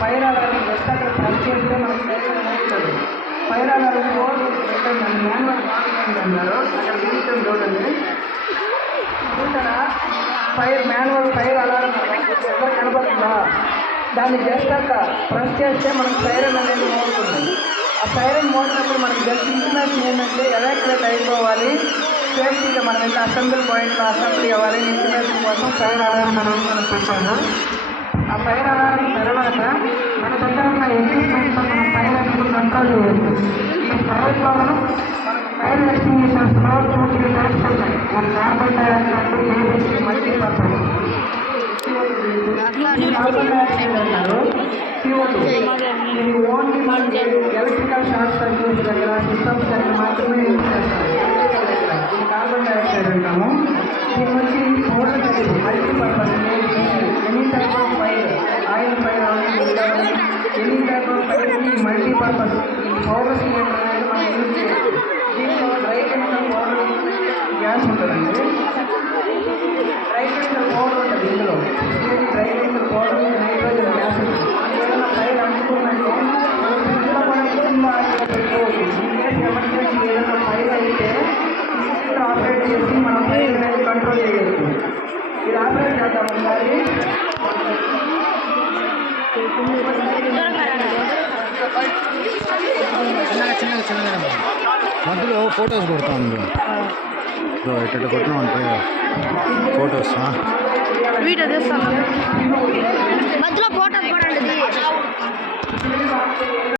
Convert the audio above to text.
fire alarm just అక్కడ press చేస్తే మనకి ఫైర్ అలారం కోడ్ పెట్టండి మాన్యువల్ మార్కింగ్ అన్నారు అక్కడ చూపించండి చూడండి చూసారా ఫైర్ మాన్యువల్ ఫైర్ అలారం ఎవరు కనపడుతుందా దాన్ని జస్ట్ అక్కడ ప్రెస్ చేస్తే మనకు సైరన్ అనేది మోగుతుంది ఆ సైరన్ మోగినప్పుడు మనకి జస్ట్ ఇన్ఫర్మేషన్ ఏంటంటే ఎవాక్యువేట్ అయిపోవాలి సేఫ్టీగా మనం ఎంత అసెంబ్లీ పాయింట్లో అసెంబ్లీ అవ్వాలి ఇన్ఫర్మేషన్ కోసం ఫైర్ అలారం మనం పెట్టాము ఆ ఫైర్ అలారం తర్వాత మన దగ్గర ఉన్న ఎక్విప్మెంట్తో మనం ఫైర్ అనేది కంట్రోల్ చేయవచ్చు ఈ ఫైర్లో మనకు ఫైర్ ఎస్టిమేషన్స్లో 2-3 టైప్స్ ఉంటాయి carbon dioxide ABC multipurpose carbon dioxide అంటారు CO2 ఇది ఓన్లీ మనకి ఎలక్ట్రికల్ షార్ట్ సర్క్యూట్స్ దగ్గర సిస్టమ్స్ దగ్గర మాత్రమే యూజ్ చేస్తారు ఇది కార్బన్ డైఆక్సైడ్ అంటాము దీని వచ్చి multipurpose any type of fire oil fire any type of fire multipurpose ఈ పవర్ సిలిండర్ అనేది మనం యూజ్ చేయొచ్చు దీంట్లో డ్రై కెమికల్ పౌడర్ గ్యాస్ ఉంటుందండి డ్రై కెమికల్ పౌడర్ ఉంటుంది ఇందులో dry chemical powder nitrogen gas ఉంటుంది ఏదైనా ఫైర్ అనుకున్నట్టు మనం ఫ్రిడ్జ్లో కూడా కిచెన్లో పెట్టుకోవచ్చు ఇన్కేస్ ఎమర్జెన్సీ ఏదైనా ఫైర్ అయితే ఆపరేట్ చేసి మనం ఫైర్ అనేది కంట్రోల్ చేయవచ్చు ఇది ఆపరేట్ చేద్దాం ఒకసారి చిన్నగా మధ్యలో ఫొటోస్ కొడతా ఉంది ఎట్ట కొట్టినా అంటే ఫొటోస్ వీడియో చేస్తాను